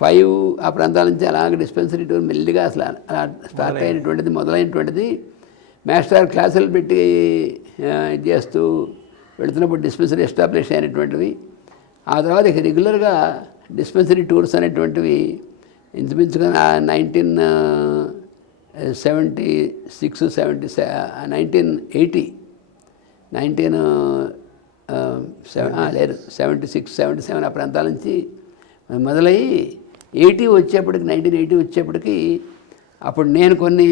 Five ఆ ప్రాంతాల నుంచి అలాగే డిస్పెన్సరీ టూర్ మెల్లిగా అసలు అలా స్టార్ట్ అయినటువంటిది మొదలైనటువంటిది. మాస్టర్ క్లాసులు పెట్టి ఇది చేస్తూ వెళుతున్నప్పుడు డిస్పెన్సరీ ఎస్టాబ్లిష్ అయినటువంటివి. ఆ తర్వాత ఇక రెగ్యులర్గా డిస్పెన్సరీ టూర్స్ అనేటువంటివి ఇంచుమించుగా 1976 77 ఆ ప్రాంతాల నుంచి మొదలయ్యి 1980 వచ్చేప్పటికి అప్పుడు నేను కొన్ని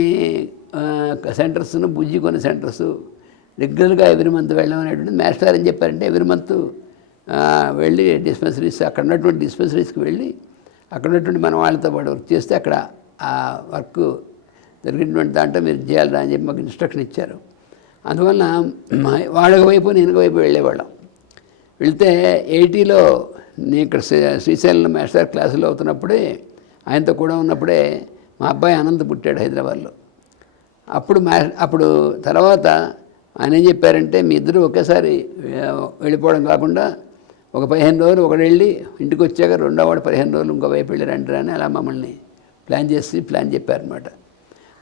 సెంటర్స్ను, బుజ్జి కొన్ని సెంటర్స్ రెగ్యులర్గా ఎవ్రీ మంత్ వెళ్ళమనేటువంటిది. మాస్టర్ అని చెప్పారంటే ఎవ్రీ మంత్ వెళ్ళి డిస్పెన్సరీస్, అక్కడ ఉన్నటువంటి డిస్పెన్సరీస్కి వెళ్ళి అక్కడ ఉన్నటువంటి మన వాళ్ళతో పాటు వర్క్ చేస్తే అక్కడ ఆ వర్క్ జరిగినటువంటి దాంట్లో మీరు చేయాలి అని చెప్పి మాకు ఇన్స్ట్రక్షన్ ఇచ్చారు. అందువల్ల వాళ్ళకి వైపు నేను వైపు వెళ్ళేవాళ్ళం. వెళ్తే 80లో నేను ఇక్కడ శ్రీశైలం మాస్టర్ క్లాసులో అవుతున్నప్పుడే, ఆయనతో కూడా ఉన్నప్పుడే మా అబ్బాయి అనంత్ పుట్టాడు హైదరాబాద్లో. అప్పుడు తర్వాత ఆయన ఏం చెప్పారంటే, మీ ఇద్దరు ఒకేసారి వెళ్ళిపోవడం కాకుండా ఒక 15 రోజులు ఒకడు వెళ్ళి ఇంటికి వచ్చాక రెండోవాడు 15 రోజులు ఇంకో వైపు వెళ్ళారంటారు అని అలా మమ్మల్ని ప్లాన్ చెప్పారనమాట.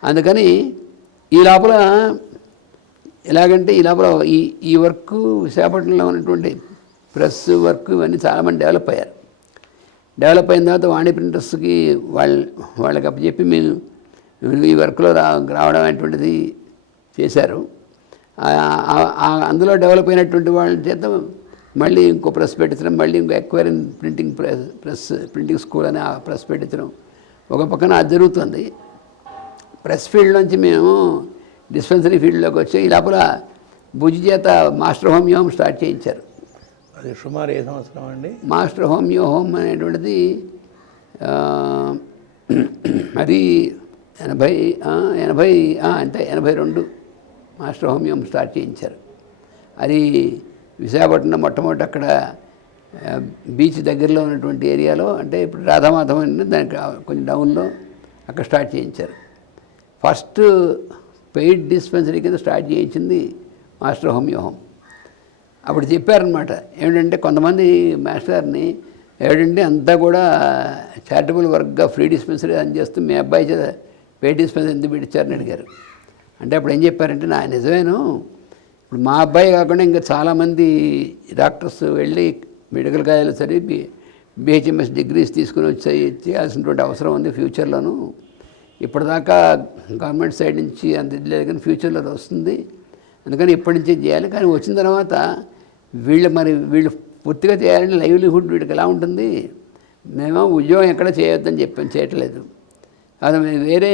అందుకని ఈ లోపల ఎలాగంటే ఈ వర్క్ విశాఖపట్నంలో ఉన్నటువంటి ప్రెస్ వర్క్ ఇవన్నీ చాలామంది డెవలప్ అయ్యారు. డెవలప్ అయిన తర్వాత వాణి ప్రింటర్స్కి వాళ్ళకి అప్పచెప్పి మేము ఈ వర్క్లో రావడం అనేటువంటిది చేశారు. అందులో డెవలప్ అయినటువంటి వాళ్ళ చేత మళ్ళీ ఇంకో ప్రెస్ పెట్టించడం, మళ్ళీ ఇంకో ఎక్వైరింగ్ ప్రింటింగ్ స్కూల్ అని ఆ ప్రెస్ పెట్టించడం ఒక పక్కన అది జరుగుతుంది. ప్రెస్ ఫీల్డ్ నుంచి మేము డిస్పెన్సరీ ఫీల్డ్లోకి వచ్చి ఈ లోపల భుజి చేత మాస్టర్ హోమియో స్టార్ట్ చేయించారు. అది సుమారు ఏ సంవత్సరం అండి? మాస్టర్ హోమియో హోమ్ అనేటువంటిది అది 82 మాస్టర్ హోమియం స్టార్ట్ చేయించారు. అది విశాఖపట్నం మొట్టమొదటి అక్కడ బీచ్ దగ్గరలో ఉన్నటువంటి ఏరియాలో, అంటే ఇప్పుడు రాధామాధవం అంటే దానికి కొంచెం డౌన్లో అక్కడ స్టార్ట్ చేయించారు. ఫస్ట్ పెయిడ్ డిస్పెన్సరీ కింద స్టార్ట్ చేయించింది మాస్టర్ హోమియో హోమ్. అప్పుడు చెప్పారనమాట, ఏమిటంటే కొంతమంది మాస్టర్ని ఏమిటంటే అంతా కూడా చారిటబుల్ వర్క్గా ఫ్రీ డిస్పెన్సరీ అని చేస్తూ మీ అబ్బాయి చేత పెయిడ్ డిస్పెన్సరీ ఎందుకు పెట్టించారని అడిగారు. అంటే అప్పుడు ఏం చెప్పారంటే, నా నిజమేను, ఇప్పుడు మా అబ్బాయి కాకుండా ఇంకా చాలామంది డాక్టర్స్ వెళ్ళి మెడికల్ కాలేజీలో చదివి బిహెచ్ఎంఎస్ డిగ్రీస్ తీసుకుని వచ్చి చేయాల్సినటువంటి అవసరం ఉంది ఫ్యూచర్లోను. ఇప్పటిదాకా గవర్నమెంట్ సైడ్ నుంచి అంత ఇది లేదు, కానీ ఫ్యూచర్లో వస్తుంది, అందుకని ఇప్పటి నుంచే చేయాలి. కానీ వచ్చిన తర్వాత వీళ్ళు పూర్తిగా చేయాలంటే లైవ్లీహుడ్ వీడికి ఎలా ఉంటుంది? మేము ఉద్యోగం ఎక్కడ చేయొద్దని చేయట్లేదు. అది వేరే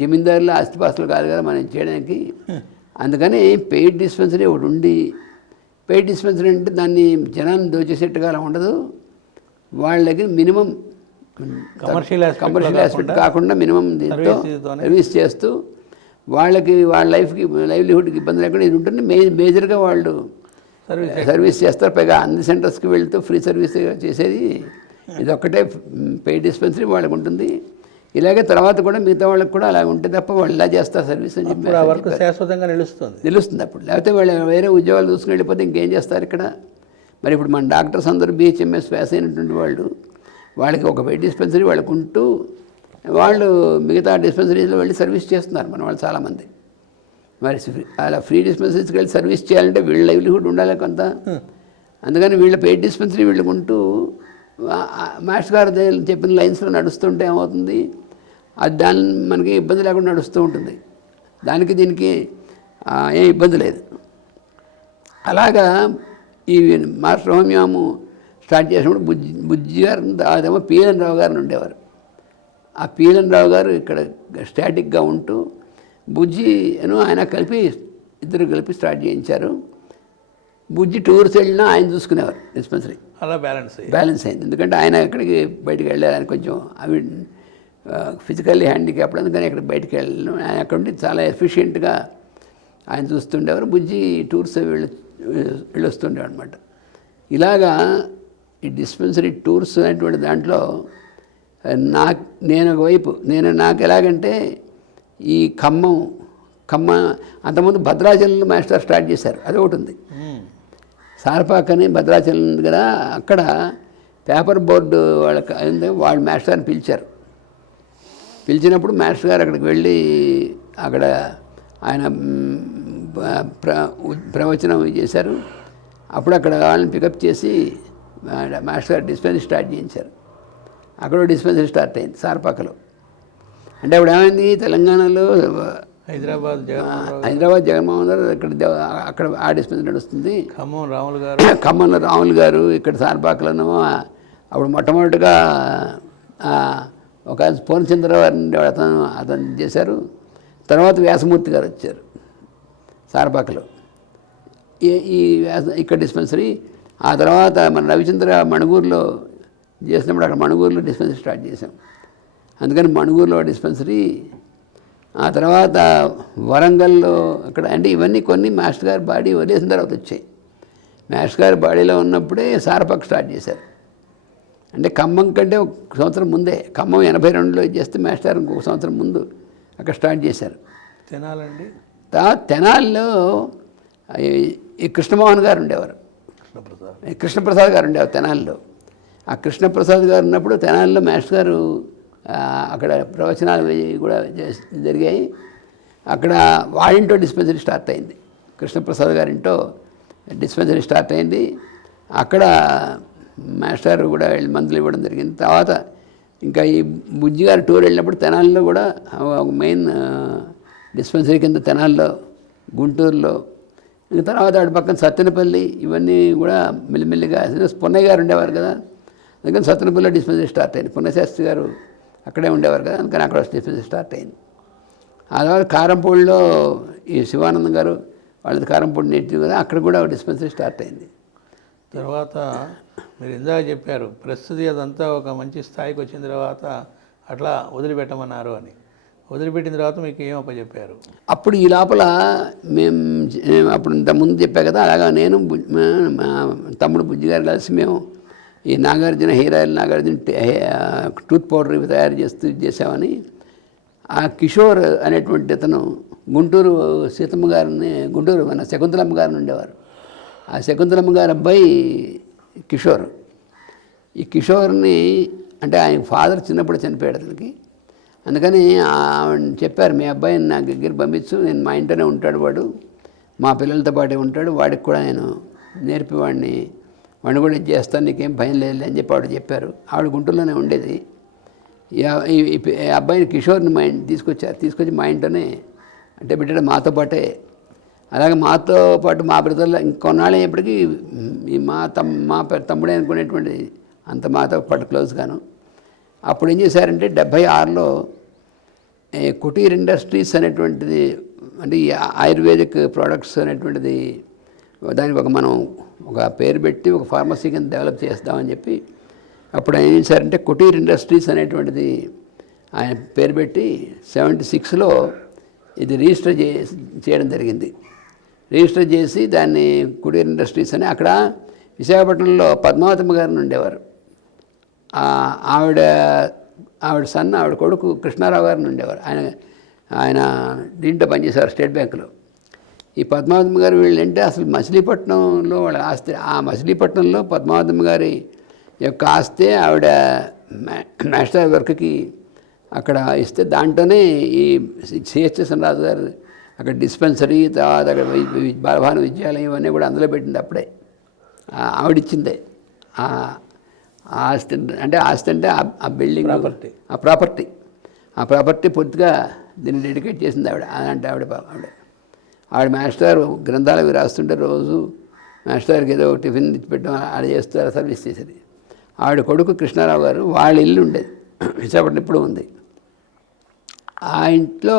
జమీందారులు ఆస్తిపాస్తులు కాదు కదా మనం చేయడానికి. అందుకని పెయిడ్ డిస్పెన్సరీ ఒకటి ఉండి, పెయిడ్ డిస్పెన్సరీ అంటే దాన్ని జనాన్ని దోచేసేట్టుగా అలా ఉండదు. వాళ్ళ దగ్గర మినిమం కమర్షియల్ ఆస్పెక్ట్ కాకుండా మినిమం దీంతో సర్వీస్ చేస్తూ వాళ్ళకి వాళ్ళ లైవ్లీహుడ్కి ఇబ్బంది లేకుండా ఇది ఉంటుంది. మేజర్గా వాళ్ళు సర్వీస్ చేస్తారు. పైగా అన్ని సెంటర్స్కి వెళ్తూ ఫ్రీ సర్వీస్ చేసేది ఇదొక్కటే పెయిడ్ డిస్పెన్సరీ వాళ్ళకు ఉంటుంది. ఇలాగే తర్వాత కూడా మిగతా వాళ్ళకి కూడా అలా ఉంటే తప్ప వాళ్ళు ఇలా చేస్తారు సర్వీస్ అని చెప్పి శాశ్వతంగా నిలుస్తుంది అప్పుడు. లేకపోతే వాళ్ళు వేరే ఉద్యోగాలు చూసుకుని వెళ్ళిపోతే ఇంకేం చేస్తారు ఇక్కడ? మరి ఇప్పుడు మన డాక్టర్స్ అందరూ బిహెచ్ఎంఎస్ పాస్ అయినటువంటి వాళ్ళకి ఒక పెయిడ్ డిస్పెన్సరీ వాళ్ళకు ఉంటూ వాళ్ళు మిగతా డిస్పెన్సరీస్లో వెళ్ళి సర్వీస్ చేస్తున్నారు మన వాళ్ళు చాలామంది. మరి అలా ఫ్రీ డిస్పెన్సరీస్కి వెళ్ళి సర్వీస్ చేయాలంటే వీళ్ళ లైవ్లీహుడ్ ఉండాలి కొంత. అందుకని వీళ్ళ పెయిడ్ డిస్పెన్సరీ వీళ్ళకుంటూ మాస్టర్ గారు చెప్పిన లైన్స్లో నడుస్తుంటే ఏమవుతుంది, అది దాని మనకి ఇబ్బంది లేకుండా నడుస్తూ ఉంటుంది. దానికి దీనికి ఏం ఇబ్బంది లేదు. అలాగా ఈ మాస్టర్ హోమియోము స్టార్ట్ చేసినప్పుడు బుజ్జి గారు, అదేమో పిఎన్ రావు గారిని ఉండేవారు. ఆ పిఎన్ రావు గారు ఇక్కడ స్టాటిక్గా ఉంటూ బుజ్జిను ఆయన ఇద్దరు కలిపి స్టార్ట్ చేయించారు. బుజ్జి టూర్స్ వెళ్ళినా ఆయన చూసుకునేవారు డిస్పెన్సరీ. అలా బ్యాలెన్స్ బ్యాలెన్స్ అయింది, ఎందుకంటే ఆయన ఎక్కడికి బయటికి వెళ్ళారు, ఆయన కొంచెం అవి ఫిజికల్లీ హ్యాండిక్యాప్డ్, అందుకని ఎక్కడికి బయటికి వెళ్ళను. ఆయన అక్కడ ఉండి చాలా ఎఫిషియెంట్గా ఆయన చూస్తుండేవారు. బుజ్జి టూర్స్ వెళ్ళొస్తుండేవారు అనమాట. ఇలాగా ఈ డిస్పెన్సరీ టూర్స్ అనేటువంటి దాంట్లో నేను ఒకవైపు నాకు ఎలాగంటే ఈ ఖమ్మం అంతకుముందు భద్రాచలంలో మాస్టర్ స్టార్ట్ చేశారు, అది ఒకటి ఉంది. సారపాక్ అని భద్రాచలం ఉంది కదా, అక్కడ పేపర్ బోర్డు వాళ్ళు మాస్టర్ని పిలిచినప్పుడు మాస్టర్ గారు అక్కడికి వెళ్ళి అక్కడ ఆయన ప్రవచనం చేశారు. అప్పుడు అక్కడ వాళ్ళని పికప్ చేసి మాస్టర్ గారు డిస్పెన్సరీ స్టార్ట్ చేయించారు. అక్కడ డిస్పెన్సరీ స్టార్ట్ అయింది సారపాకలో. అంటే అప్పుడు ఏమైంది, తెలంగాణలో హైదరాబాద్ జగన్మోహన్ గారు అక్కడ ఆ డిస్పెన్సరీ నడుస్తుంది. ఖమ్మంలో రాములు గారు ఇక్కడ సారపాకలోనూ అప్పుడు మొట్టమొదటిగా ఒక పూర్ణచంద్రవారిని అతను చేశారు. తర్వాత వ్యాసమూర్తి గారు వచ్చారు సారపాకలో ఈ ఇక్కడ డిస్పెన్సరీ. ఆ తర్వాత మన రవిచంద్ర మణుగూరులో చేసినప్పుడు అక్కడ మణుగూరులో డిస్పెన్సరీ స్టార్ట్ చేసాం, అందుకని మణుగూరులో డిస్పెన్సరీ. ఆ తర్వాత వరంగల్లో అక్కడ, అంటే ఇవన్నీ కొన్ని మాస్టర్ గారి బాడీ వదిలేసిన తర్వాత వచ్చాయి. మాస్టర్ గారి బాడీలో ఉన్నప్పుడే సారపాక్ స్టార్ట్ చేశారు. అంటే ఖమ్మం కంటే ఒక సంవత్సరం ముందే, ఖమ్మం 82లో చేస్తే మాస్టర్ ఇంకొక సంవత్సరం ముందు అక్కడ స్టార్ట్ చేశారు. తెనాలండి, తెనాల్లో ఈ కృష్ణమోహన్ గారు ఉండేవారు, కృష్ణప్రసాద్ గారు ఉండేవారు తెనాల్లో. ఆ కృష్ణప్రసాద్ గారు ఉన్నప్పుడు తెనాల్లో మాస్టర్ గారు అక్కడ ప్రవచనాలు కూడా జరిగాయి. అక్కడ వాడింటో డిస్పెన్సరీ స్టార్ట్ అయింది, కృష్ణప్రసాద్ గారింటో డిస్పెన్సరీ స్టార్ట్ అయింది. అక్కడ మాస్టర్ కూడా వెళ్ళి మందులు ఇవ్వడం జరిగింది. తర్వాత ఇంకా ఈ బుజ్జి గారు టూర్ వెళ్ళినప్పుడు తెనాల్లో కూడా ఒక మెయిన్ డిస్పెన్సరీ కింద తెనాల్లో, గుంటూరులో, ఇంకా తర్వాత అటు పక్కన సత్తెనపల్లి, ఇవన్నీ కూడా మెల్లిమెల్లిగా. పున్నయ్య గారు ఉండేవారు కదా, అందుకని సత్తెనపల్లిలో డిస్పెన్సరీ స్టార్ట్ అయింది. పున్నశాస్త్రి గారు అక్కడే ఉండేవారు కదా, అందుకని అక్కడ డిస్పెన్సరీ స్టార్ట్ అయింది. ఆ తర్వాత కారంపూడిలో ఈ శివానందం గారు వాళ్ళది కారంపూడి నేటివ్ కదా, అక్కడ కూడా డిస్పెన్సరీ స్టార్ట్ అయింది. తర్వాత మీరు ఇందాక చెప్పారు ప్రస్తుతి అదంతా ఒక మంచి స్థాయికి వచ్చిన తర్వాత అట్లా వదిలిపెట్టమన్నారు అని. వదిలిపెట్టిన తర్వాత మీకు ఏం అప్పచెప్పారు? అప్పుడు ఈ లోపల మేము అప్పుడు ఇంతకుముందు చెప్పా కదా, అలాగా నేను మా తమ్ముడు బుజ్జి గారు కలిసి మేము ఈ Nagarjuna hair oil, Nagarjuna tooth powder ఇవి తయారు చేసామని. ఆ కిషోర్ అనేటువంటి అతను గుంటూరు సీతమ్మ గారిని, గుంటూరు మన శకుంతలమ్మ గారిని ఉండేవారు. ఆ శకుంతలమ్మ గారి అబ్బాయి కిషోర్. ఈ కిషోర్ని అంటే ఆయన ఫాదర్ చిన్నప్పుడు చనిపోయాడు అతనికి, అందుకని ఆవిడ చెప్పారు, మీ అబ్బాయిని నా దగ్గర పంపించు, నేను మా ఇంట్లోనే ఉంటాడు, వాడు మా పిల్లలతో పాటే ఉంటాడు, వాడికి కూడా నేను నేర్పివాడిని, వాడిని కూడా ఇది చేస్తాను, నీకేం భయం లేదు అని చెప్పి ఆవిడ చెప్పారు. ఆవిడ గుంటూరులోనే ఉండేది. ఈ అబ్బాయిని కిషోర్ని మా ఇంటి తీసుకొచ్చి మా ఇంట్లోనే అంటే బిడ్డ మాతో పాటే. అలాగే మాతో పాటు మా బ్రదర్లో ఇంకొన్నాళ్ళు అయ్యేప్పటికీ మా తమ్ముడే అనుకునేటువంటి అంత మాతో పాటు క్లోజ్గాను. అప్పుడు ఏం చేశారంటే 76లో కుటీర్ ఇండస్ట్రీస్ అనేటువంటిది, అంటే ఈ ఆయుర్వేదిక్ ప్రోడక్ట్స్ అనేటువంటిది, దానికి మనం ఒక పేరు పెట్టి ఒక ఫార్మసీ కింద డెవలప్ చేస్తామని చెప్పి అప్పుడు ఏం చేశారంటే కుటీర్ ఇండస్ట్రీస్ అనేటువంటిది ఆయన పేరు పెట్టి 76లో ఇది రిజిస్టర్ చేయడం జరిగింది. రిజిస్టర్ చేసి దాన్ని కుటీర్ ఇండస్ట్రీస్ అని, అక్కడ విశాఖపట్నంలో పద్మావతమ్మ గారిని ఉండేవారు. ఆవిడ సన్న, ఆవిడ కొడుకు కృష్ణారావు గారిని ఉండేవారు. ఆయన దీంట్లో పనిచేశారు స్టేట్ బ్యాంకులో. ఈ పద్మావతమ్మ గారు వీళ్ళంటే అసలు మచిలీపట్నంలో వాళ్ళ ఆస్తి, ఆ మచిలీపట్నంలో పద్మావతమ్మ గారి యొక్క ఆస్తే ఆవిడ మాస్టర్ వర్క్కి అక్కడ ఇస్తే, దాంట్లోనే ఈ సిహెచ్ఎస్ రాజు గారు అక్కడ డిస్పెన్సరీ, తర్వాత అక్కడ బాలభాను విద్యాలయం ఇవన్నీ కూడా అందులో పెట్టింది అప్పుడే, ఆవిడిచ్చిందే ఆస్తి. అంటే ఆస్తి అంటే ఆ బిల్డింగ్ ఆ ప్రాపర్టీ పూర్తిగా దీన్ని డెడికేట్ చేసింది ఆవిడ. అంటే ఆవిడ మాస్టర్ గ్రంథాలు అవి రాస్తుంటే రోజు మాస్టర్కి ఏదో టిఫిన్ పెట్టడం అలా చేస్తారు, సర్వీస్ చేసేది. ఆవిడ కొడుకు కృష్ణారావు గారు, వాళ్ళ ఇల్లు ఉండేది విశాఖపట్నం, ఇప్పుడు ఉంది. ఆ ఇంట్లో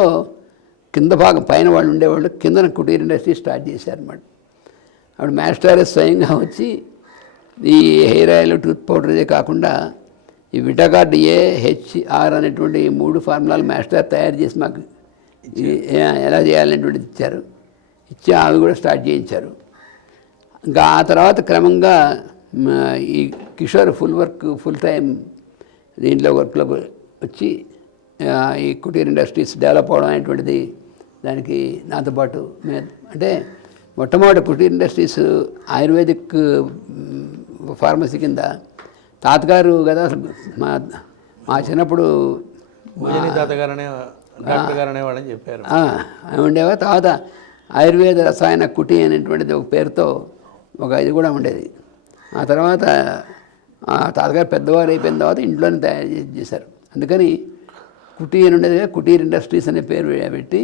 కింద భాగం, పైన వాళ్ళు ఉండేవాళ్ళు, కిందన కుటీర్ ఇండస్ట్రీ స్టార్ట్ చేశారన్నమాట. అప్పుడు మాస్టర్ స్వయంగా వచ్చి ఈ హెయిర్ ఆయిల్ టూత్ పౌడర్ ఇదే కాకుండా ఈ విటాకార్డ్ AHR అనేటువంటి 3 ఫార్ములాలు మాస్టర్ తయారు చేసి మాకు ఎలా చేయాలనేటువంటిది ఇచ్చారు. ఇచ్చి అవి కూడా స్టార్ట్ చేయించారు. ఇంకా ఆ తర్వాత క్రమంగా ఈ కిషోర్ ఫుల్ టైం దీంట్లో వర్క్లోకి వచ్చి ఈ కుటీర్ ఇండస్ట్రీస్ డెవలప్ అవడం అనేటువంటిది దానికి నాతో పాటు అంటే మొట్టమొదటి కుటీర్ ఇండస్ట్రీస్ ఆయుర్వేదిక్ ఫార్మసీ కింద తాతగారు కదా అసలు మా చిన్నప్పుడు తాతగారనే డాక్టర్ గారు అనేవాళ్ళని చెప్పారు ఉండేవా. తర్వాత ఆయుర్వేద రసాయన కుటి అనేటువంటిది ఒక పేరుతో ఒక ఇది కూడా ఉండేది. ఆ తర్వాత తాతగారు పెద్దవారు అయిపోయిన తర్వాత ఇంట్లోనే తయారు చేశారు. అందుకని కుటీ అని ఉండేది, కుటీర్ ఇండస్ట్రీస్ అనే పేరు పెట్టి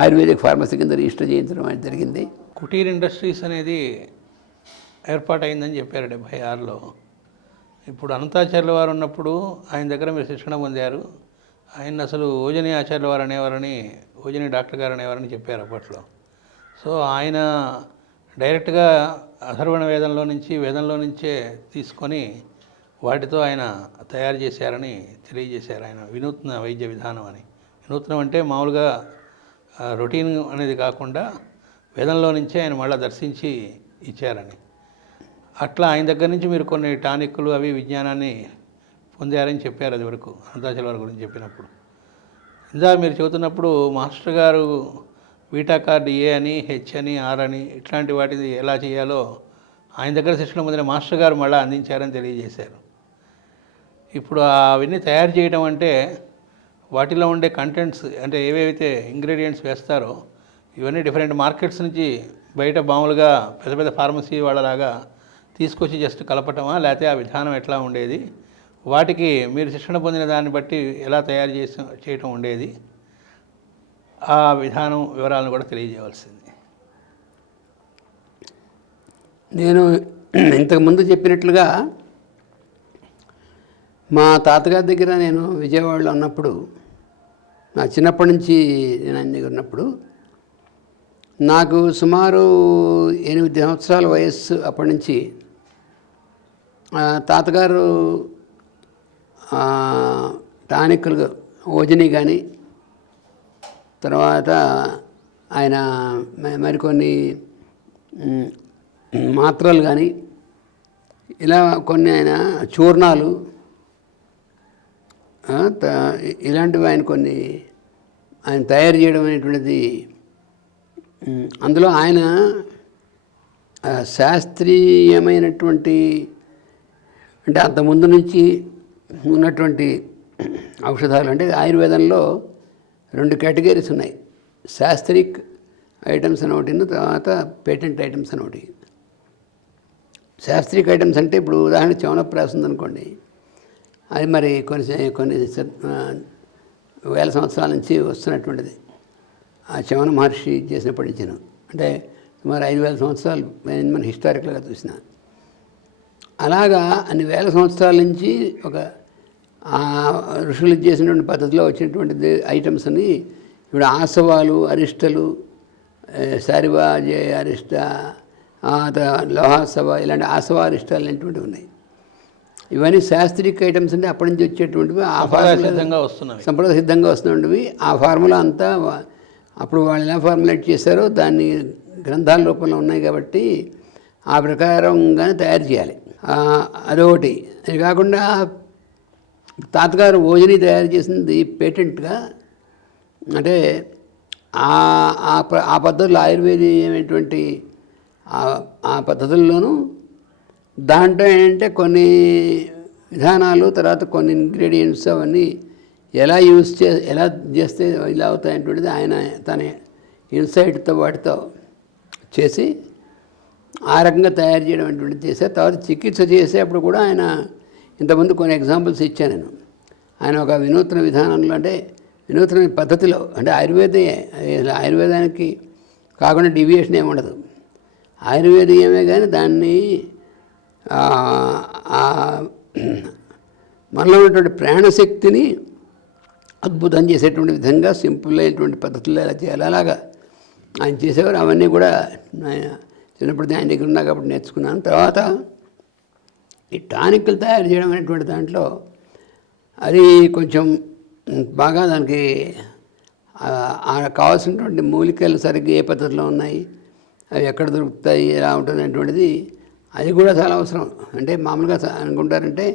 ఆయుర్వేదిక్ ఫార్మసీ కింద రిజిస్టర్ చేయించడం అనేది జరిగింది. కుటీర్ ఇండస్ట్రీస్ అనేది ఏర్పాటైందని చెప్పారు 76లో. ఇప్పుడు అనంతాచార్యుల వారు ఉన్నప్పుడు ఆయన దగ్గర మీరు శిక్షణ పొందారు. ఆయన అసలు ఓజని ఆచార్యుల వారు అనేవారని, ఓజని డాక్టర్ గారు అనేవారని చెప్పారు అప్పట్లో. సో ఆయన డైరెక్ట్గా అథర్వణ వేదంలో నుంచే తీసుకొని వాటితో ఆయన తయారు చేశారని తెలియజేశారు. ఆయన వినూత్న వైద్య విధానం అని. వినూత్నం అంటే మామూలుగా రొటీన్ అనేది కాకుండా వేదంలో నుంచే ఆయన మళ్ళీ దర్శించి ఇచ్చారని. అట్లా ఆయన దగ్గర నుంచి మీరు కొన్ని టానిక్లు అవి విజ్ఞానాన్ని పొందారని చెప్పారు అది వరకు అనంతాచల వారి గురించి చెప్పినప్పుడు. ఇందా మీరు చెబుతున్నప్పుడు మాస్టర్ గారు వీటాకార్డ్ A అని H అని R అని ఇట్లాంటి వాటిది ఎలా చేయాలో ఆయన దగ్గర శిక్షణ పొందిన మాస్టర్ గారు మళ్ళీ అందించారని తెలియజేశారు. ఇప్పుడు అవన్నీ తయారు చేయడం అంటే వాటిలో ఉండే కంటెంట్స్ అంటే ఏవేవైతే ఇంగ్రీడియంట్స్ వేస్తారో ఇవన్నీ డిఫరెంట్ మార్కెట్స్ నుంచి బయట మామూలుగా పెద్ద పెద్ద ఫార్మసీ వాళ్ళలాగా తీసుకొచ్చి జస్ట్ కలపటమా, లేకపోతే ఆ విధానం ఎట్లా ఉండేది, వాటికి మీరు శిక్షణ పొందిన దాన్ని బట్టి ఎలా తయారు చేయటం ఉండేది, ఆ విధానం వివరాలను కూడా తెలియజేయవలసింది. నేను ఇంతకుముందు చెప్పినట్లుగా మా తాతగారి దగ్గర నేను విజయవాడలో ఉన్నప్పుడు, నా చిన్నప్పటి నుంచి నేను ఆయన దగ్గర ఉన్నప్పుడు నాకు సుమారు 8 సంవత్సరాల వయస్సు. అప్పటి నుంచి తాతగారు టానిక్లు ఓజని కానీ, తర్వాత ఆయన మరికొన్ని మాత్రలు కానీ, ఇలా కొన్ని ఆయన చూర్ణాలు ఇలాంటివి ఆయన కొన్ని ఆయన తయారు చేయడం అనేటువంటిది. అందులో ఆయన శాస్త్రీయమైనటువంటి అంటే అంతకుముందు నుంచి ఉన్నటువంటి ఔషధాలు అంటే ఆయుర్వేదంలో 2 కేటగిరీస్ ఉన్నాయి. శాస్త్రిక్ ఐటమ్స్ అని ఒకటి, తర్వాత పేటెంట్ ఐటమ్స్ అని ఒకటి. శాస్త్రిక్ ఐటమ్స్ అంటే ఇప్పుడు ఉదాహరణ చవనప్రాస ఉందనుకోండి, అది మరి కొన్ని వేల సంవత్సరాల నుంచి వస్తున్నటువంటిది. ఆ చవన మహర్షి చేసినప్పటి నుంచి అంటే సుమారు 5000 సంవత్సరాలు మనం హిస్టారికల్గా చూసిన. అలాగా అన్ని వేల సంవత్సరాల నుంచి ఒక ఋషులు చేసినటువంటి పద్ధతిలో వచ్చినటువంటి ఐటమ్స్ అని ఇప్పుడు ఆసవాలు, అరిష్టలు, శారివాజ అరిష్ట, లోహాసవ, ఇలాంటి ఆసవ అరిష్టాలు అనేటువంటివి ఉన్నాయి. ఇవన్నీ శాస్త్రిక్ ఐటమ్స్ అంటే అప్పటి నుంచి వచ్చేటువంటివి, ఆ సంప్రదాయ సిద్ధంగా వస్తున్నటువంటివి. ఆ ఫార్ములా అంతా అప్పుడు వాళ్ళు ఎలా ఫార్ములేట్ చేశారో దాన్ని గ్రంథాల రూపంలో ఉన్నాయి కాబట్టి ఆ ప్రకారంగానే తయారు చేయాలి. అదొకటి. అది కాకుండా తాతగారు ఓజని తయారు చేసింది పేటెంట్గా, అంటే ఆ పద్ధతులు ఆయుర్వేదీయమైనటువంటి ఆ పద్ధతుల్లోనూ దాంట్లో ఏంటంటే కొన్ని విధానాలు, తర్వాత కొన్ని ఇంగ్రీడియంట్స్ అవన్నీ ఎలా ఎలా చేస్తే ఇలా అవుతాయనేటువంటిది ఆయన తన ఇన్సైట్తో వాటితో చేసి ఆ రకంగా తయారు చేయడం అనేటువంటిది చేశారు. తర్వాత చికిత్స చేసేటప్పుడు కూడా ఆయన ఇంతకుముందు కొన్ని ఎగ్జాంపుల్స్ ఇచ్చాను నేను. ఆయన ఒక వినూత్న విధానంలో అంటే వినూత్న పద్ధతిలో అంటే ఆయుర్వేదానికి కాకుండా డీవియేషన్ ఏమి ఉండదు. ఆయుర్వేదీయమే కానీ దాన్ని మనలో ఉన్నటువంటి ప్రాణశక్తిని అద్భుతం చేసేటువంటి విధంగా సింపుల్ అయినటువంటి పద్ధతుల్లో ఎలా చేయాలి అలాగా ఆయన చేసేవారు. అవన్నీ కూడా ఆయన చిన్నప్పుడు ఆయన దగ్గర ఉన్నా కాబట్టి నేర్చుకున్నాను. తర్వాత ఈ టానిక్లు తయారు చేయడం అనేటువంటి దాంట్లో అది కొంచెం బాగా దానికి కావాల్సినటువంటి మూలికలు సరిగ్గా ఏ పద్ధతిలో ఉన్నాయి, అవి ఎక్కడ దొరుకుతాయి, ఎలా ఉంటుందనేటువంటిది అది కూడా చాలా అవసరం. అంటే మామూలుగా అనుకుంటారంటే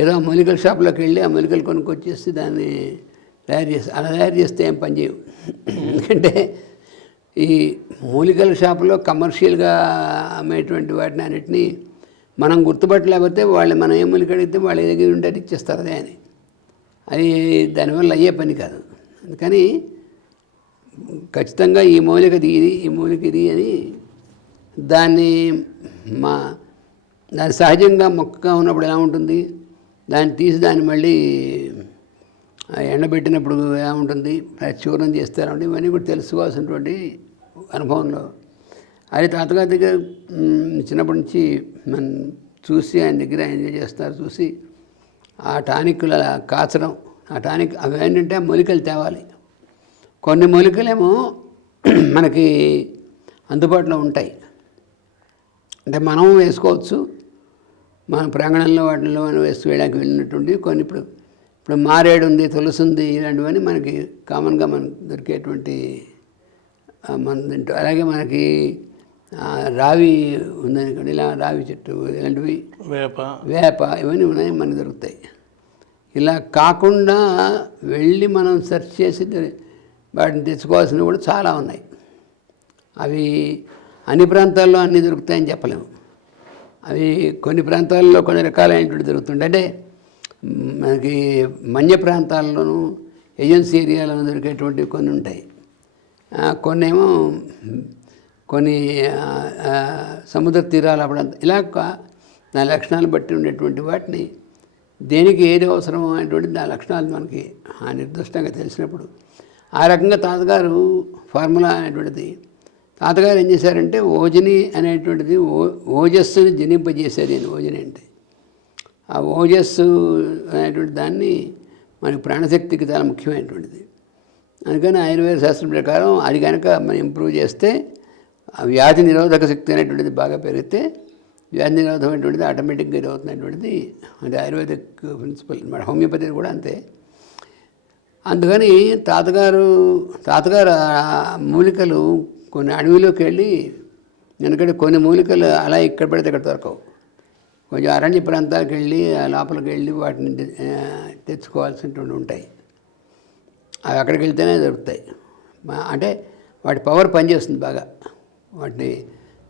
ఏదో మూలికల షాప్లోకి వెళ్ళి ఆ మూలికలు కొనుక్కొచ్చేసి దాన్ని అలా తయారు చేస్తే ఏం పని చేయవు. ఎందుకంటే ఈ మూలికల షాపులో కమర్షియల్గా అమ్మేటువంటి వాటిని అన్నిటినీ మనం గుర్తుపట్టలేకపోతే వాళ్ళు మనం ఏ మూలిక అడిగితే వాళ్ళు దగ్గర ఉంటే ఇచ్చేస్తారు అదే అని. అది దానివల్ల అయ్యే పని కాదు. అందుకని ఖచ్చితంగా ఈ మూలికది ఇది, ఈ మూలిక ఇది అని దాన్ని దాని సహజంగా మొక్కగా ఉన్నప్పుడు ఎలా ఉంటుంది, దాన్ని తీసి దాన్ని మళ్ళీ ఎండబెట్టినప్పుడు ఎలా ఉంటుంది, చూర్ణం చేస్తారంటే ఇవన్నీ కూడా తెలుసుకోవాల్సినటువంటి అనుభవంలో. అది తాతగారి దగ్గర చిన్నప్పటి నుంచి మనం చూసి ఆయన దగ్గర ఎంజాయ్ చేస్తారు, చూసి ఆ టానిక్లు కాచడం, ఆ టానిక్ అవి ఏంటంటే ఆ మూలికలు తేవాలి. కొన్ని మూలికలేమో మనకి అందుబాటులో ఉంటాయి, అంటే మనం వేసుకోవచ్చు, మన ప్రాంగణంలో వాటిల్లో మనం వేయడానికి వెళ్ళినటువంటి కొన్ని ఇప్పుడు మారేడు ఉంది, తులసి ఉంది, ఇలాంటివన్నీ మనకి కామన్గా మనకు దొరికేటువంటి మందు. అలాగే మనకి రావి ఉందని ఇలా రావి చెట్టు ఇలాంటివి, వేప ఇవన్నీ ఉన్నాయి, మనకి దొరుకుతాయి. ఇలా కాకుండా వెళ్ళి మనం సెర్చ్ చేసి వాటిని తెచ్చుకోవాల్సినవి కూడా చాలా ఉన్నాయి. అవి అన్ని ప్రాంతాల్లో అన్నీ దొరుకుతాయని చెప్పలేము. అవి కొన్ని ప్రాంతాల్లో కొన్ని రకాలైనటువంటి దొరుకుతుంటాయి. అంటే మనకి మన్య ప్రాంతాల్లోనూ ఏజెన్సీ ఏరియాలోనూ దొరికేటువంటివి కొన్ని ఉంటాయి. కొన్ని ఏమో కొన్ని సముద్ర తీరాలు అప్పుడంతా ఇలా దాని లక్షణాలు బట్టి ఉండేటువంటి వాటిని దేనికి ఏది అవసరం అనేటువంటి దాని లక్షణాలు మనకి నిర్దిష్టంగా తెలిసినప్పుడు ఆ రకంగా తాతగారు ఫార్ములా అనేటువంటిది తాతగారు ఏం చేశారంటే ఓజని అనేటువంటిది ఓజస్సుని జనింపజేసేది అని. ఓజని అంటే ఆ ఓజస్సు అనేటువంటి దాన్ని మనకి ప్రాణశక్తికి చాలా ముఖ్యమైనటువంటిది. అందుకని ఆయుర్వేద శాస్త్రం ప్రకారం అది కనుక మనం ఇంప్రూవ్ చేస్తే వ్యాధి నిరోధక శక్తి అనేటువంటిది బాగా పెరిగితే వ్యాధి నిరోధం అనేటువంటిది ఆటోమేటిక్గా ఇది అవుతున్నటువంటిది. అది ఆయుర్వేదిక్ ప్రిన్సిపల్. మన హోమియోపతి కూడా అంతే. అందుకని తాతగారు మూలికలు కొన్ని అడవిలోకి వెళ్ళి, ఎందుకంటే కొన్ని మూలికలు అలా ఇక్కడ పడితే ఇక్కడ దొరకవు, కొంచెం అరణ్య ప్రాంతాలకు వెళ్ళి లోపలికి వెళ్ళి వాటిని తెచ్చుకోవాల్సినటువంటి ఉంటాయి. అవి అక్కడికి వెళ్తేనే దొరుకుతాయి. అంటే వాటి పవర్ పనిచేస్తుంది బాగా. వాటిని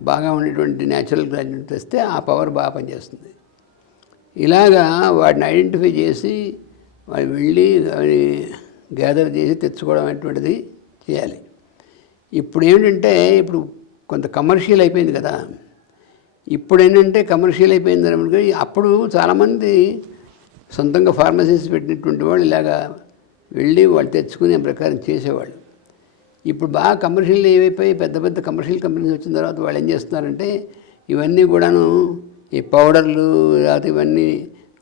బాగా ఉండేటువంటి న్యాచురల్ గ్రాడ్యుయేట్ తెస్తే ఆ పవర్ బాగా పనిచేస్తుంది. ఇలాగా వాటిని ఐడెంటిఫై చేసి వాళ్ళు వెళ్ళి అవి గ్యాదర్ చేసి తెచ్చుకోవడం అనేటువంటిది చేయాలి. ఇప్పుడు ఏంటంటే ఇప్పుడు కొంత కమర్షియల్ అయిపోయింది కదా. ఇప్పుడు ఏంటంటే కమర్షియల్ అయిపోయింది అనమాట. అప్పుడు చాలామంది సొంతంగా ఫార్మసీస్ పెట్టినటువంటి వాళ్ళు ఇలాగా వెళ్ళి వాళ్ళు తెచ్చుకునే ప్రకారం చేసేవాళ్ళు. ఇప్పుడు బాగా కమర్షియల్ ఏవైపోయి పెద్ద పెద్ద కమర్షియల్ కంపెనీస్ వచ్చిన తర్వాత వాళ్ళు ఏం చేస్తున్నారంటే ఇవన్నీ కూడాను ఈ పౌడర్లు లేకపోతే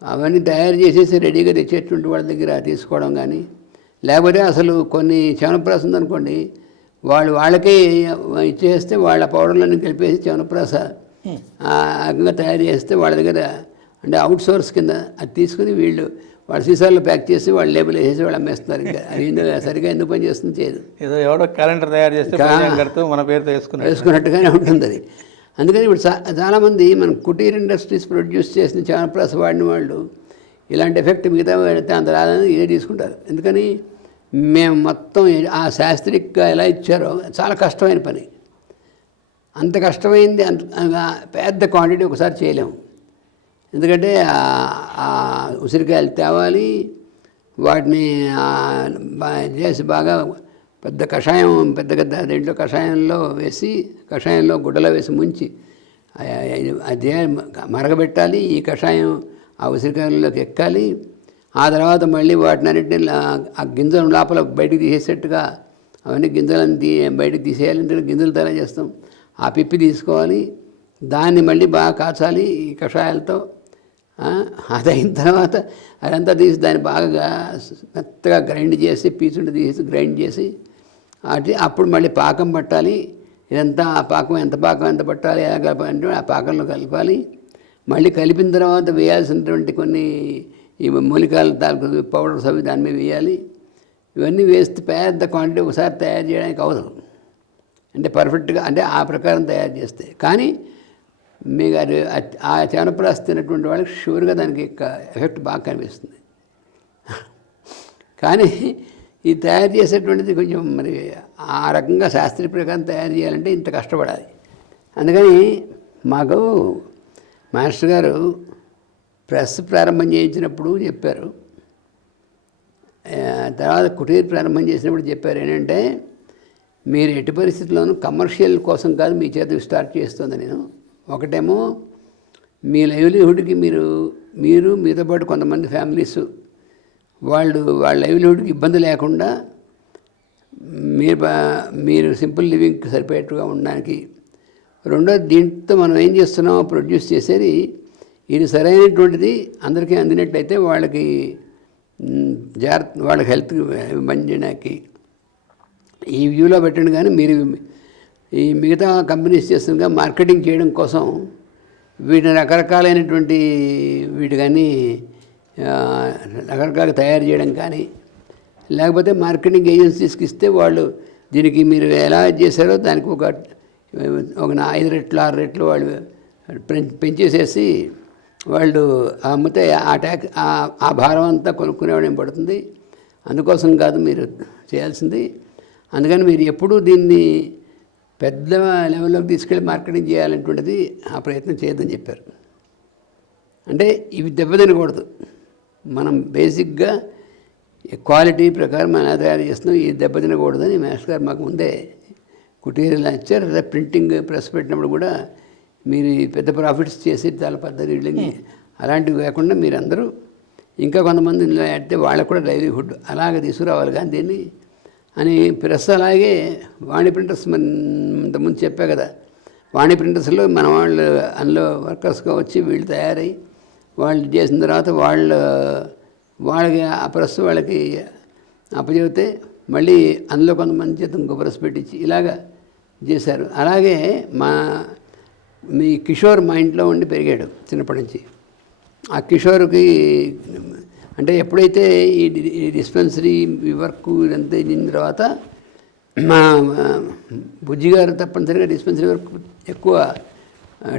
అవన్నీ తయారు చేసేసి రెడీగా తెచ్చేటువంటి వాళ్ళ దగ్గర తీసుకోవడం కానీ, లేకపోతే అసలు కొన్ని చవనప్రాస ఉందనుకోండి, వాళ్ళకే ఇచ్చేస్తే వాళ్ళ పౌడర్లన్నీ కలిపేసి చవనప్రాస రకంగా తయారు చేస్తే వాళ్ళ దగ్గర అంటే అవుట్ సోర్స్ కింద అది తీసుకుని వాళ్ళ సీసాల్లో ప్యాక్ చేసి వాళ్ళు లేబుల్ వేసేసి వాళ్ళు అమ్మేస్తున్నారు. ఇంకా అది సరిగా ఎందుకు పని చేస్తుంది చేయదు. ఏదో ఎవడో క్యాలెండర్ తయారు చేస్తే మన పేరుతో వేసుకున్నట్టుగానే ఉంటుంది అది. అందుకని ఇప్పుడు చాలామంది మనం కుటీర్ ఇండస్ట్రీస్ ప్రొడ్యూస్ చేసిన చవనప్రాస వాడిన వాళ్ళు ఇలాంటి ఎఫెక్ట్ మిగతా పెడితే అంత రాదని ఇదే తీసుకుంటారు. ఎందుకని మేము మొత్తం ఆ శాస్త్రిక్గా ఎలా ఇచ్చారో చాలా కష్టమైన పని. అంత కష్టమైంది అంత పెద్ద క్వాంటిటీ ఒకసారి చేయలేము. ఎందుకంటే ఉసిరికాయలు తేవాలి, వాటిని చేసి బాగా పెద్ద కషాయం పెద్ద దేంట్లో కషాయంలో గుడ్డలో వేసి ముంచి అదే మరగబెట్టాలి. ఈ కషాయం ఆ ఉసిరికాయల్లోకి ఎక్కాలి. ఆ తర్వాత మళ్ళీ వాటిని అన్నింటినీ ఆ గింజలు లోపల బయటికి తీసేటట్టుగా అవన్నీ గింజలన్నీ బయటికి తీసేయాలి. అంటే గింజలు తయారు చేస్తాం. ఆ పిప్పి తీసుకోవాలి, దాన్ని మళ్ళీ బాగా కాచాలి ఈ కషాయాలతో. అది అయిన తర్వాత అదంతా తీసి దాన్ని బాగా మెత్తగా గ్రైండ్ చేసి పీచుండి తీసి గ్రైండ్ చేసి అప్పుడు మళ్ళీ పాకం పట్టాలి. ఇదంతా ఆ పాకం ఎంత పట్టాలి, ఎలా కలపాలంటే ఆ పాకంలో కలపాలి. మళ్ళీ కలిపిన తర్వాత వేయాల్సినటువంటి కొన్ని ఈ మూలికలు తాలూకు పౌడర్స్ అవి దాని మీద వేయాలి. ఇవన్నీ వేస్తే పెద్ద క్వాంటిటీ ఒకసారి తయారు చేయడానికి అవదు. అంటే పర్ఫెక్ట్గా అంటే ఆ ప్రకారం తయారు చేస్తే. కానీ మీకు అది ఆ చవనప్రాస తిన్నటువంటి వాళ్ళకి షూర్గా దానికి ఎఫెక్ట్ బాగా కనిపిస్తుంది. కానీ ఈ తయారు చేసేటువంటిది కొంచెం మరి ఆ రకంగా శాస్త్రీయ ప్రకారం తయారు చేయాలంటే ఇంత కష్టపడాలి. అందుకని మాకు మాస్టర్ గారు ప్రెస్ ప్రారంభం చేయించినప్పుడు చెప్పారు, తర్వాత కుటీర్ ప్రారంభం చేసినప్పుడు చెప్పారు ఏంటంటే, మీరు ఎట్టి పరిస్థితుల్లోనూ కమర్షియల్ కోసం కాదు మీ చేత స్టార్ట్ చేస్తుంది. నేను ఒకటేమో మీ లైవ్లీహుడ్కి మీరు మీతో పాటు కొంతమంది ఫ్యామిలీస్ వాళ్ళ లైవ్లీహుడ్కి ఇబ్బంది లేకుండా మీరు సింపుల్ లివింగ్కి సరిపోయేట్టుగా ఉండడానికి. రెండోది, దీంతో మనం ఏం చేస్తున్నామో ప్రొడ్యూస్ చేసేది ఇది సరైనటువంటిది అందరికీ అందినట్లయితే వాళ్ళకి వాళ్ళకి హెల్త్ బంద్ చేయడానికి ఈ వ్యూలో పెట్టండి. కానీ మీరు ఈ మిగతా కంపెనీస్ చేస్తుండగా మార్కెటింగ్ చేయడం కోసం వీటిని రకరకాలైనటువంటి వీటి కానీ రకరకాలుగా తయారు చేయడం కానీ, లేకపోతే మార్కెటింగ్ ఏజెన్సీస్కి ఇస్తే వాళ్ళు దీనికి మీరు ఎలా చేశారో దానికి ఒక 5 రెట్లు 6 రెట్లు వాళ్ళు పెంచేసేసి వాళ్ళు అమ్మితే ఆ భారం అంతా కొనుక్కునేవాడేం పడుతుంది. అందుకోసం కాదు మీరు చేయాల్సింది. అందుకని మీరు ఎప్పుడూ దీన్ని పెద్ద లెవెల్లోకి తీసుకెళ్ళి మార్కెటింగ్ చేయాలనేటువంటిది ఆ ప్రయత్నం చేయొద్దని చెప్పారు. అంటే ఇవి దెబ్బతినకూడదు. మనం బేసిక్గా క్వాలిటీ ప్రకారం మనం తయారు చేస్తున్నాం, ఇది దెబ్బతినకూడదని మాస్టర్ గారు మాకు ముందే కుటీరలు ఇచ్చారు. ప్రింటింగ్ ప్రెస్ పెట్టినప్పుడు కూడా మీరు పెద్ద ప్రాఫిట్స్ చేసి చాలా పద్ధతి అలాంటివి కాకుండా మీరందరూ ఇంకా కొంతమంది ఇందులో అయితే వాళ్ళకు కూడా లైవ్లీహుడ్ అలాగే తీసుకురావాలి. కానీ దీన్ని అని ప్రెస్ అలాగే వాణి ప్రింటర్స్ ఇంతకుముందు చెప్పా కదా, వాణి ప్రింటర్స్లో మన వాళ్ళు అందులో వర్కర్స్గా వచ్చి వీళ్ళు తయారై వాళ్ళు చేసిన తర్వాత వాళ్ళకి ఆ ప్రెస్ వాళ్ళకి అప్పచెబితే మళ్ళీ అందులో కొంతమంది చేత ఇంకో ప్రెస్ పెట్టించి ఇలాగా చేశారు. అలాగే మీ కిషోర్ మా ఇంట్లో ఉండి పెరిగాడు చిన్నప్పటి నుంచి. ఆ కిషోర్కి అంటే ఎప్పుడైతే ఈ డిస్పెన్సరీ వర్క్ ఇదంతా అయిన తర్వాత మా బుజ్జి గారు తప్పనిసరిగా డిస్పెన్సరీ వర్క్ ఎక్కువ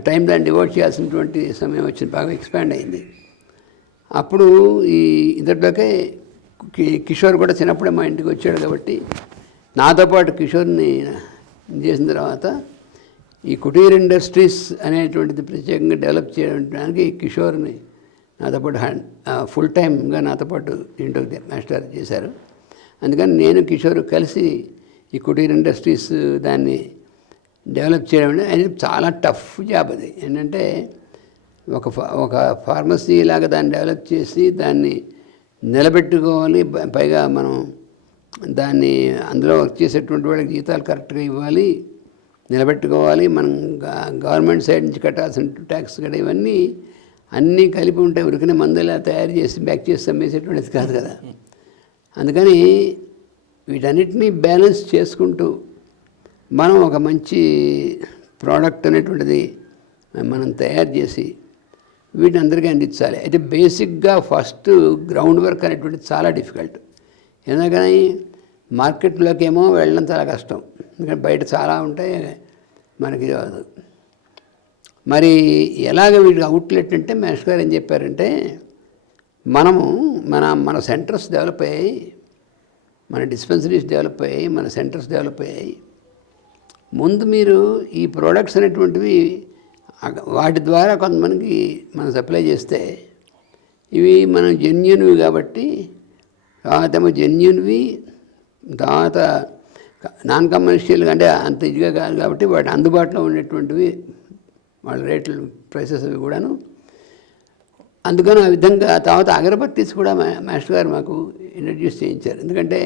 టైం దాన్ని డివోట్ చేయాల్సినటువంటి సమయం వచ్చింది, బాగా ఎక్స్పాండ్ అయింది. అప్పుడు ఈ ఇంతట్లోకే కిషోర్ కూడా చిన్నప్పుడే మా ఇంటికి వచ్చాడు కాబట్టి నాతో పాటు కిషోర్ని చేసిన తర్వాత ఈ కుటీర్ ఇండస్ట్రీస్ అనేటువంటిది ప్రత్యేకంగా డెవలప్ చేయడానికి కిషోర్ని నాతో పాటు ఫుల్ టైమ్గా నాతో పాటు దీంట్లో మాస్టర్ చేశారు. అందుకని నేను కిషోర్ కలిసి ఈ కుటీర్ ఇండస్ట్రీస్ దాన్ని డెవలప్ చేయడం అనేది చాలా టఫ్ జాబ్. అది ఏంటంటే ఒక ఫార్మసీ లాగా దాన్ని డెవలప్ చేసి దాన్ని నిలబెట్టుకోవాలి. పైగా మనం దాన్ని అందులో వర్క్ చేసేటువంటి వాళ్ళకి జీతాలు కరెక్ట్గా ఇవ్వాలి, నిలబెట్టుకోవాలి. మనం గవర్నమెంట్ సైడ్ నుంచి కట్టాల్సిన ట్యాక్స్ కూడా ఇవన్నీ అన్నీ కలిపి ఉంటాయి. ఉరికిన మందులా తయారు చేసి బ్యాక్ చేసి అమ్మేసేటువంటిది కాదు కదా. అందుకని వీటన్నిటినీ బ్యాలెన్స్ చేసుకుంటూ మనం ఒక మంచి ప్రోడక్ట్ అనేటువంటిది మనం తయారు చేసి వీటిని అందరికీ అందించాలి. అయితే బేసిక్గా ఫస్ట్ గ్రౌండ్ వర్క్ అనేటువంటిది చాలా డిఫికల్ట్. ఎందుకని మార్కెట్లోకి ఏమో వెళ్ళడం చాలా కష్టం, ఎందుకంటే బయట చాలా ఉంటాయి, మనకి రాదు. మరి ఎలాగ వీటికి అవుట్లెట్ అంటే మాస్టర్ గారు ఏం చెప్పారంటే, మనము మన సెంటర్స్ డెవలప్ అయ్యాయి, మన డిస్పెన్సరీస్ డెవలప్ అయ్యాయి, మన సెంటర్స్ డెవలప్ అయ్యాయి. ముందు మీరు ఈ ప్రోడక్ట్స్ అనేటువంటివి వాటి ద్వారా కొంతమందికి మనం సప్లై చేస్తే ఇవి మనం జెన్యూన్వి కాబట్టి, తర్వాత ఏమో జెన్యూన్వి, తర్వాత నాన్ కమర్షియల్గా అంటే అంత ఇదిగా కాదు కాబట్టి వాటి అందుబాటులో ఉండేటువంటివి వాళ్ళ రేట్లు ప్రైసెస్ అవి కూడాను. అందుకని ఆ విధంగా తర్వాత అగరబత్తీస్ కూడా మాస్టర్ గారు మాకు ఇంట్రడ్యూస్ చేయించారు. ఎందుకంటే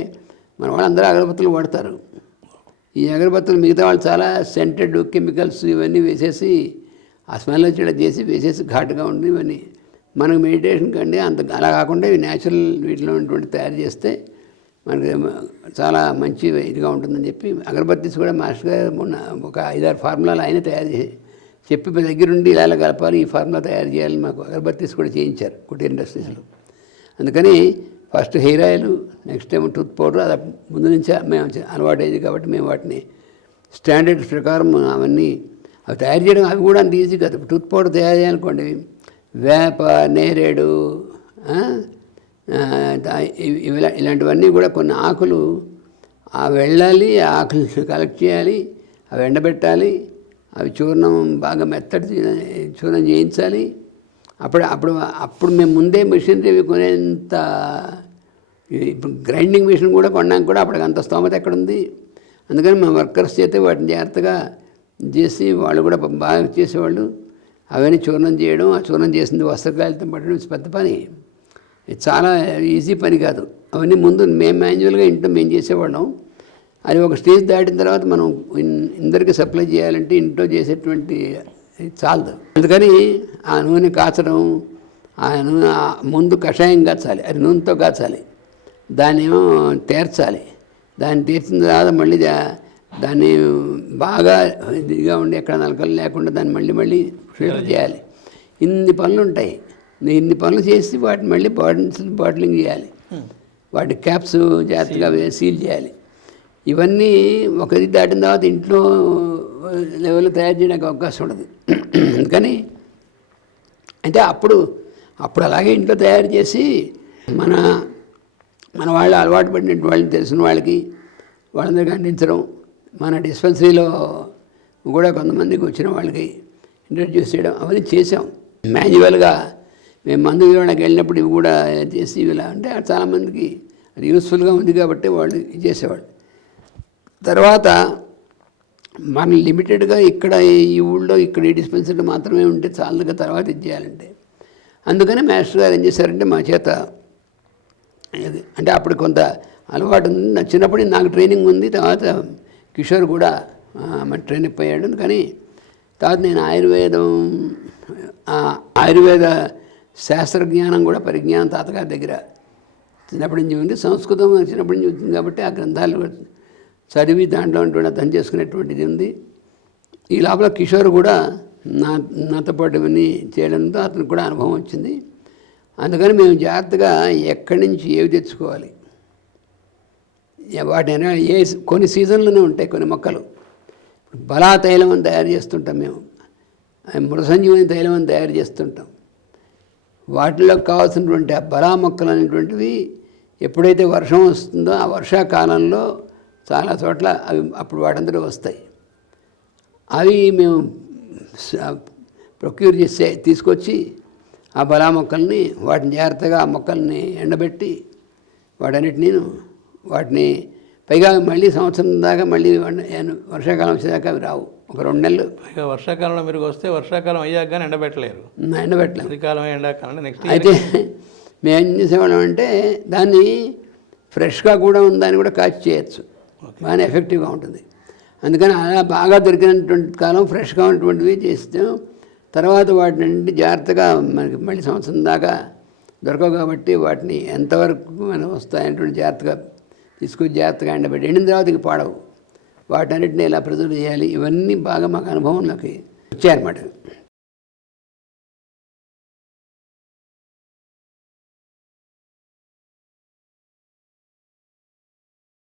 మన వాళ్ళందరూ అగరబత్తులు వాడతారు. ఈ అగరబత్తులు మిగతా వాళ్ళు చాలా సెంటెడ్ కెమికల్స్ ఇవన్నీ వేసేసి ఆ స్మెల్ వచ్చేలా చేసి వేసేసి ఘాటుగా ఉండి ఇవన్నీ మనకు మెడిటేషన్ కండి అంత అలా కాకుండా ఇవి న్యాచురల్ వీటిలో ఉన్నటువంటి తయారు చేస్తే మనకి చాలా మంచి ఇదిగా ఉంటుందని చెప్పి అగరబత్తీస్ కూడా మాస్టర్ గారు మొన్న ఒక 5-6 ఫార్ములాలు ఆయన తయారు చేసి చెప్పి మీ దగ్గరుండి ఇలా కలపాలి, ఈ ఫార్ములా తయారు చేయాలని మాకు అగరబత్తీస్ కూడా చేయించారు కుటీర్ ఇండస్ట్రీస్లో. అందుకని ఫస్ట్ హెయిర్ ఆయిల్, నెక్స్ట్ ఏమో టూత్ పౌడర్, అది ముందు నుంచే మేము అలవాటు అయ్యేది కాబట్టి మేము వాటిని స్టాండర్డ్స్ ప్రకారం అవన్నీ అవి తయారు చేయడం అవి కూడా అంత ఈజీ కాదు. టూత్ పౌడర్ తయారు చేయాలనుకోండి, వేప, నేరేడు, ఇలాంటివన్నీ కూడా కొన్ని ఆకులు వెళ్ళాలి, ఆకులు కలెక్ట్ చేయాలి, అవి ఎండబెట్టాలి, అవి చూర్ణం బాగా మెత్తటి చూర్ణం చేయించాలి. అప్పుడు మేము ముందే మిషనరీ కొనేంత, ఇప్పుడు గ్రైండింగ్ మిషన్ కూడా కొన్నాక కూడా అప్పటికి అంత స్తోమత ఎక్కడుంది. అందుకని మా వర్కర్స్ చేతే వాటిని జాగ్రత్తగా చేసి వాళ్ళు కూడా బాగా చేసేవాళ్ళు. అవన్నీ చూర్ణం చేయడం, ఆ చూర్ణం చేసింది వస్త్రకాయలతో పట్టడం పెద్ద పని, ఇది చాలా ఈజీ పని కాదు. అవన్నీ ముందు మేము మాన్యువల్గా ఇంట్లో మేము చేసేవాళ్ళం. అది ఒక స్టేజ్ దాటిన తర్వాత మనం అందరికీ సప్లై చేయాలంటే ఇంట్లో చేసేటువంటి చాలదు. అందుకని ఆ నూనె కాచడం, ఆ నూనె ముందు కషాయం కాచాలి, అది నూనెతో కాచాలి, దాన్ని ఏమో తీర్చాలి, దాన్ని తీర్చిన తర్వాత మళ్ళీ దాన్ని బాగా ఇదిగా ఉండి ఎక్కడ నలకలు లేకుండా దాన్ని మళ్ళీ ఫిల్టర్ చేయాలి. ఇన్ని పనులు ఉంటాయి. ఇన్ని పనులు చేసి వాటిని మళ్ళీ బాటిలింగ్ చేయాలి, వాటి క్యాప్స్ జాగ్రత్తగా సీల్ చేయాలి. ఇవన్నీ ఒకటి దాటిన తర్వాత ఇంట్లో లెవెల్లో తయారు చేయడానికి అవకాశం ఉండదు. అందుకని అంటే అప్పుడు అలాగే ఇంట్లో తయారు చేసి మన వాళ్ళు అలవాటు పడిన వాళ్ళని తెలిసిన వాళ్ళకి వాళ్ళందరికీ అందించడం, మన డిస్పెన్సరీలో కూడా కొంతమందికి వచ్చిన వాళ్ళకి ఇంట్రడ్యూస్ చేయడం, అవన్నీ చేసాం మాన్యువల్గా. మేము మందు వివరణకి వెళ్ళినప్పుడు ఇవి కూడా చేసి ఇలా అంటే చాలామందికి అది యూస్ఫుల్గా ఉంది కాబట్టి వాళ్ళు చేసేవాళ్ళు. తర్వాత మన లిమిటెడ్గా ఇక్కడ ఈ ఊళ్ళో ఇక్కడ ఈ డిస్పెన్సరీ మాత్రమే ఉంటే చాలుగా తర్వాత ఇది చేయాలంటే, అందుకని మాస్టర్ గారు ఏం చేశారంటే మా చేత అంటే అప్పుడు కొంత అలవాటు ఉంది. చిన్నప్పుడు నాకు ట్రైనింగ్ ఉంది, తర్వాత కిషోర్ కూడా మన ట్రైనింగ్ పోయాడు. కానీ తర్వాత నేను ఆయుర్వేద శాస్త్రజ్ఞానం కూడా పరిజ్ఞానం తాతగారి దగ్గర చిన్నప్పటి నుంచి ఉంది. సంస్కృతం చిన్నప్పటి నుంచి వచ్చింది కాబట్టి ఆ గ్రంథాలు చదివి దాంట్లో అర్థం చేసుకునేటువంటిది ఉంది. ఈ లోపల కిషోర్ కూడా నాతో పాటు ఇవన్నీ చేయడంతో అతనికి కూడా అనుభవం వచ్చింది. అందుకని మేము జాగ్రత్తగా ఎక్కడి నుంచి ఏవి తెచ్చుకోవాలి, వాటిని కొన్ని సీజన్లోనే ఉంటాయి కొన్ని మొక్కలు. బలా తైలం అని తయారు చేస్తుంటాం మేము, మృసంజీవని తైలం అని తయారు చేస్తుంటాం. వాటిలో కావాల్సినటువంటి ఆ బలా మొక్కలు అనేటువంటివి ఎప్పుడైతే వర్షం వస్తుందో ఆ వర్షాకాలంలో చాలా చోట్ల అవి అప్పుడు వాటందరూ వస్తాయి. అవి మేము ప్రొక్యూర్ చేసి తీసుకొచ్చి ఆ బలా మొక్కల్ని వాటిని జాగ్రత్తగా ఆ మొక్కల్ని ఎండబెట్టి వాటిని పైగా మళ్ళీ సంవత్సరం దాకా మళ్ళీ వర్షాకాలం వచ్చేదాకా అవి రావు, ఒక 2 నెలలు. పైగా వర్షాకాలంలో మీరు వస్తే వర్షాకాలం అయ్యాక కానీ ఎండబెట్టలేరు, చలికాలం ఎండాకాలం నెక్స్ట్. అయితే మేము ఏం చేసేవాళ్ళం అంటే దాన్ని ఫ్రెష్గా కూడా ఉందని కూడా కాచి చేయొచ్చు, బాగా ఎఫెక్టివ్గా ఉంటుంది. అందుకని అలా బాగా దొరికినటువంటి కాలం ఫ్రెష్గా ఉన్నటువంటివి చేస్తాం. తర్వాత వాటిని జాగ్రత్తగా మనకి మళ్ళీ సంవత్సరం దాకా దొరకవు కాబట్టి వాటిని ఎంతవరకు మనం వస్తాయనేటువంటి జాగ్రత్తగా తీసుకొచ్చి జాగ్రత్తగా ఎండబెట్టి ఎండిన తర్వాత ఇక పాడవు, వాటన్నిటిని ఎలా ప్రిజర్వ్ చేయాలి, ఇవన్నీ బాగా మాకు అనుభవంలోకి వచ్చాయన్నమాట.